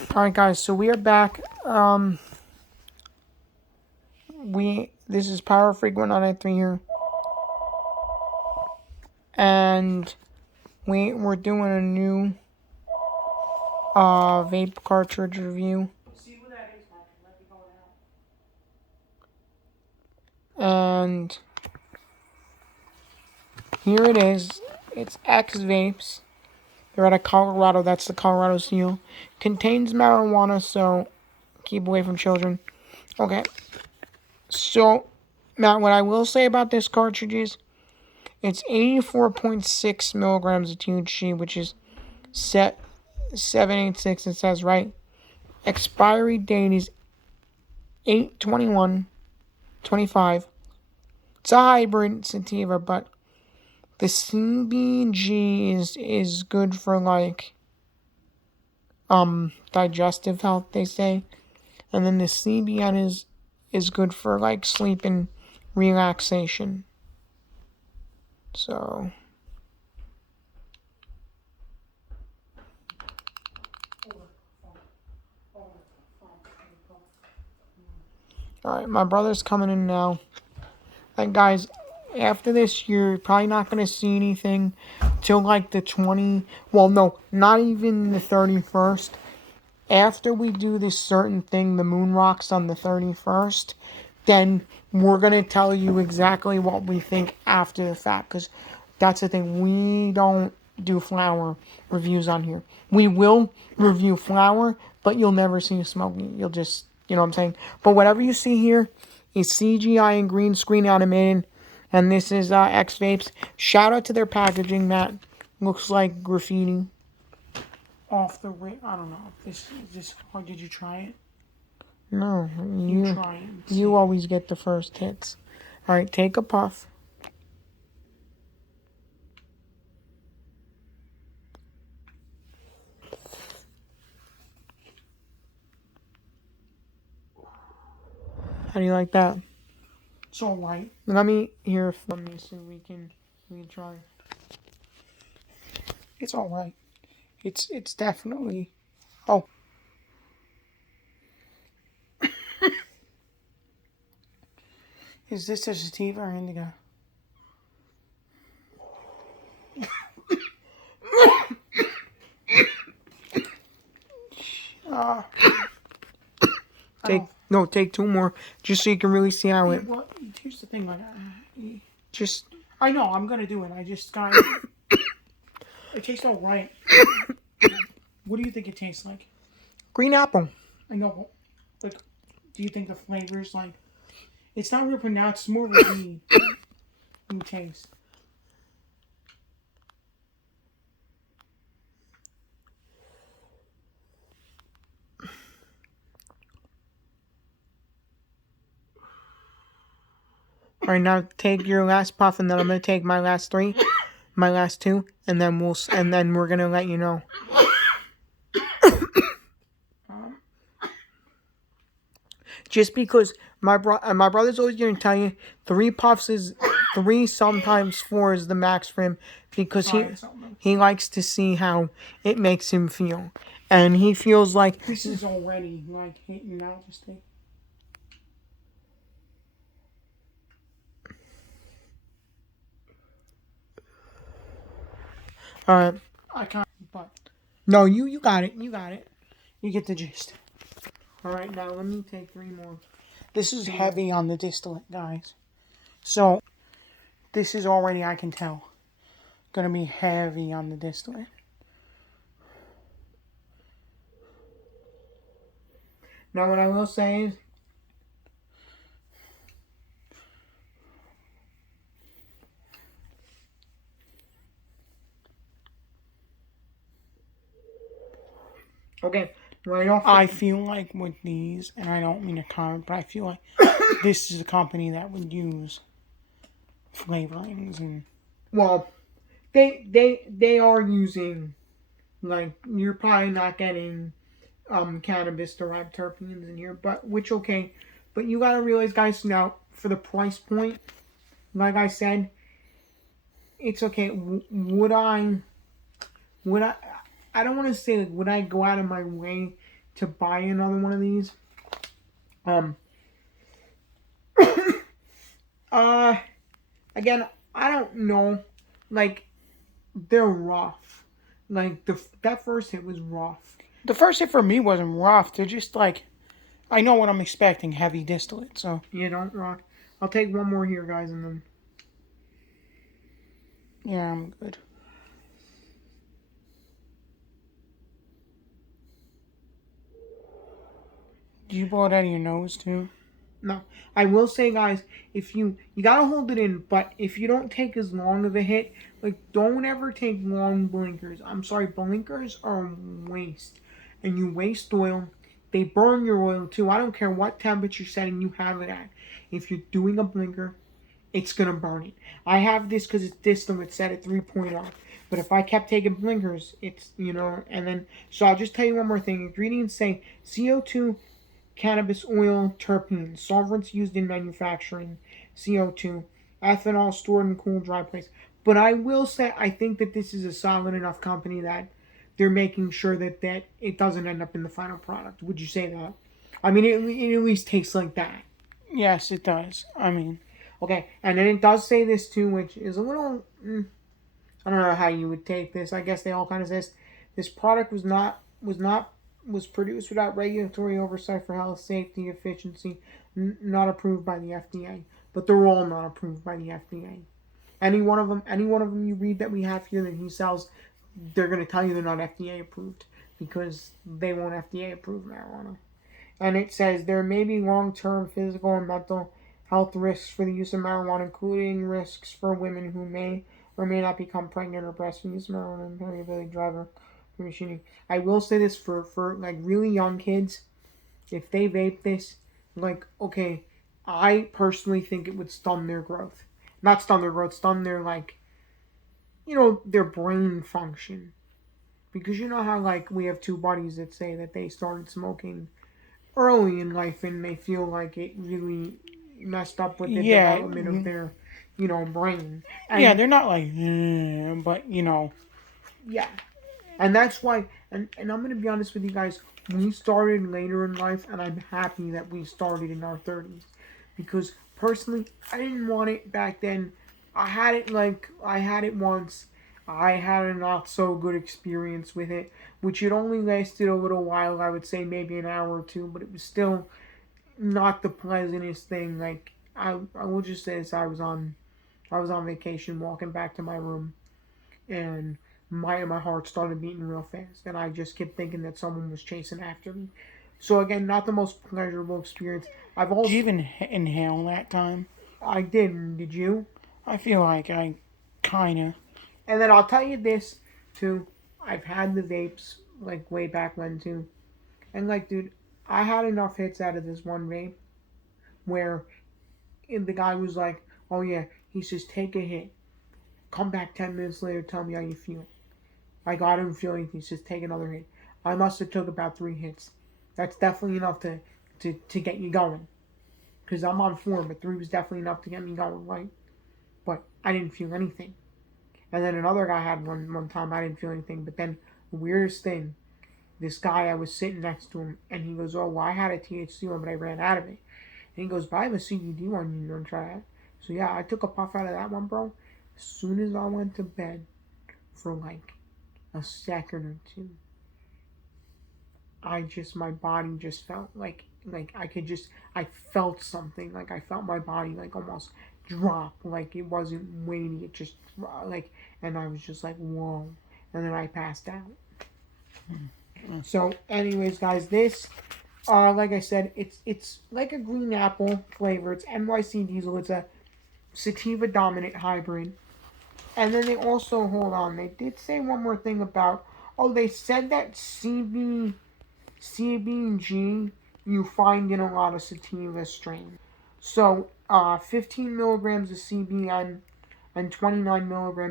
Alright guys, so we are back. This is Power Freak 1993 here. And we're doing a new vape cartridge review. See what that is, man. Let me go now. And here it is. It's Xvapes. They're out of Colorado. That's the Colorado seal. Contains marijuana, so keep away from children. Okay. So, Matt, what I will say about this cartridge is it's 84.6 milligrams of THC, which is set 786, it says, right? Expiry date is 8/21/25. It's a hybrid sativa, but the CBG is good for like digestive health, they say. And then the CBN is good for like sleep and relaxation. So alright, my brother's coming in now. And guys, after this, you're probably not going to see anything till like the 20... Well, no, not even the 31st. After we do this certain thing, the moon rocks on the 31st, then we're going to tell you exactly what we think after the fact. Because that's the thing. We don't do flower reviews on here. We will review flower, but you'll never see smoking. You'll just... You know what I'm saying? But whatever you see here is CGI and green screen animated. And this is Xvapes. Shout out to their packaging, Matt. Looks like graffiti. Off the rip. I don't know. This is just... Oh, did you try it? No. You try it. You always get the first hits. Alright, take a puff. How do you like that? It's alright. Let me hear from me so we can try. It's alright. It's definitely... Oh. Is this a sativa or indica? Take two more, just so you can really see how it... Well, here's the thing, like, just... I know, I'm gonna do it, I just got... It tastes alright. What do you think it tastes like? Green apple. I know, but do you think the flavor's like... It's not real pronounced, it's more of a weed taste. Alright, now take your last puff, and then I'm gonna take my last three, my last two, and then we're gonna let you know. Just because my brother's always gonna tell you 3 puffs is 3, sometimes 4 is the max for him, because he likes to see how it makes him feel, and he feels like this is already like hitting now. Just take. Alright. I can't, but... No, you got it. You got it. You get the gist. Alright, now let me take 3 more. This is heavy on the distillate, guys. So, this is already, I can tell, gonna be heavy on the distillate. Now, what I will say is... Okay, right off. I feel like with these, and I don't mean to comment, but I feel like this is a company that would use flavorings and... Well, they are using, like, you're probably not getting cannabis-derived terpenes in here, but, which, okay. But you gotta realize, guys, now, for the price point, like I said, it's okay. Would I don't want to say, like, would I go out of my way to buy another one of these. Again, I don't know. Like, they're rough. Like, that first hit was rough. The first hit for me wasn't rough. They're just like, I know what I'm expecting, heavy distillate, so. You don't rock. I'll take one more here, guys, and then. Yeah, I'm good. Did you blow it out of your nose, too? No. I will say, guys, if you gotta hold it in, but if you don't take as long of a hit, like, don't ever take long blinkers. I'm sorry, blinkers are a waste. And you waste oil. They burn your oil, too. I don't care what temperature setting you have it at. If you're doing a blinker, it's gonna burn it. I have this because it's distillate set at 3.0. But if I kept taking blinkers, it's, and then, so I'll just tell you one more thing. Ingredients say CO2, cannabis oil, terpenes, solvents used in manufacturing, CO2, ethanol stored in cool, dry place. But I will say, I think that this is a solid enough company that they're making sure that it doesn't end up in the final product. Would you say that? I mean, it at least tastes like that. Yes, it does. I mean. Okay, and then it does say this too, which is a little. I don't know how you would take this. I guess they all kind of say this product was produced without regulatory oversight for health, safety, efficiency, not approved by the FDA. But they're all not approved by the FDA. Any one of them you read that we have here that he sells, they're going to tell you they're not FDA approved because they won't FDA approve marijuana. And it says there may be long-term physical and mental health risks for the use of marijuana, including risks for women who may or may not become pregnant or breastfeeding use of marijuana and variability driver machining. I will say this for like really young kids, if they vape this, like, okay, I personally think it would stun their growth. Not stun their growth, stun their, like, their brain function. Because you know how, like, we have two buddies that say that they started smoking early in life and they feel like it really messed up with the development of their, brain. And, yeah, they're not like, but, Yeah. And that's why, and I'm going to be honest with you guys, we started later in life, and I'm happy that we started in our 30s. Because, personally, I didn't want it back then. I had it once. I had a not so good experience with it, which it only lasted a little while, I would say maybe an hour or two, but it was still not the pleasantest thing. Like, I will just say this, I was on vacation walking back to my room, and my heart started beating real fast, and I just kept thinking that someone was chasing after me. So again, not the most pleasurable experience. I've also. Did you even inhale that time? I did. Did you? I feel like I kinda. And then I'll tell you this too. I've had the vapes like way back when too, and like, dude, I had enough hits out of this one vape where the guy was like, "Oh yeah," he says, "Take a hit. Come back 10 minutes later. Tell me how you feel." Like, I didn't feel anything. He says, "Take another hit." I must have took about 3 hits. That's definitely enough to get you going. Because I'm on 4, but 3 was definitely enough to get me going, right? But I didn't feel anything. And then another guy had one time, I didn't feel anything. But then the weirdest thing, this guy, I was sitting next to him, and he goes, "Oh, well, I had a THC one, but I ran out of it." And he goes, "But I have a CBD one, you want to try that?" So yeah, I took a puff out of that one, bro. As soon as I went to bed for like a second or two, my body just felt like I felt something. Like, I felt my body like almost drop. Like, it wasn't weighty. It just like, and I was just like, whoa. And then I passed out. So anyways, guys, this, like I said, it's like a green apple flavor. It's NYC Diesel. It's a sativa dominant hybrid. And then they also, hold on, they did say one more thing about, they said that CBG you find in a lot of sativa strains. So, 15 milligrams of CBN and 29 milligrams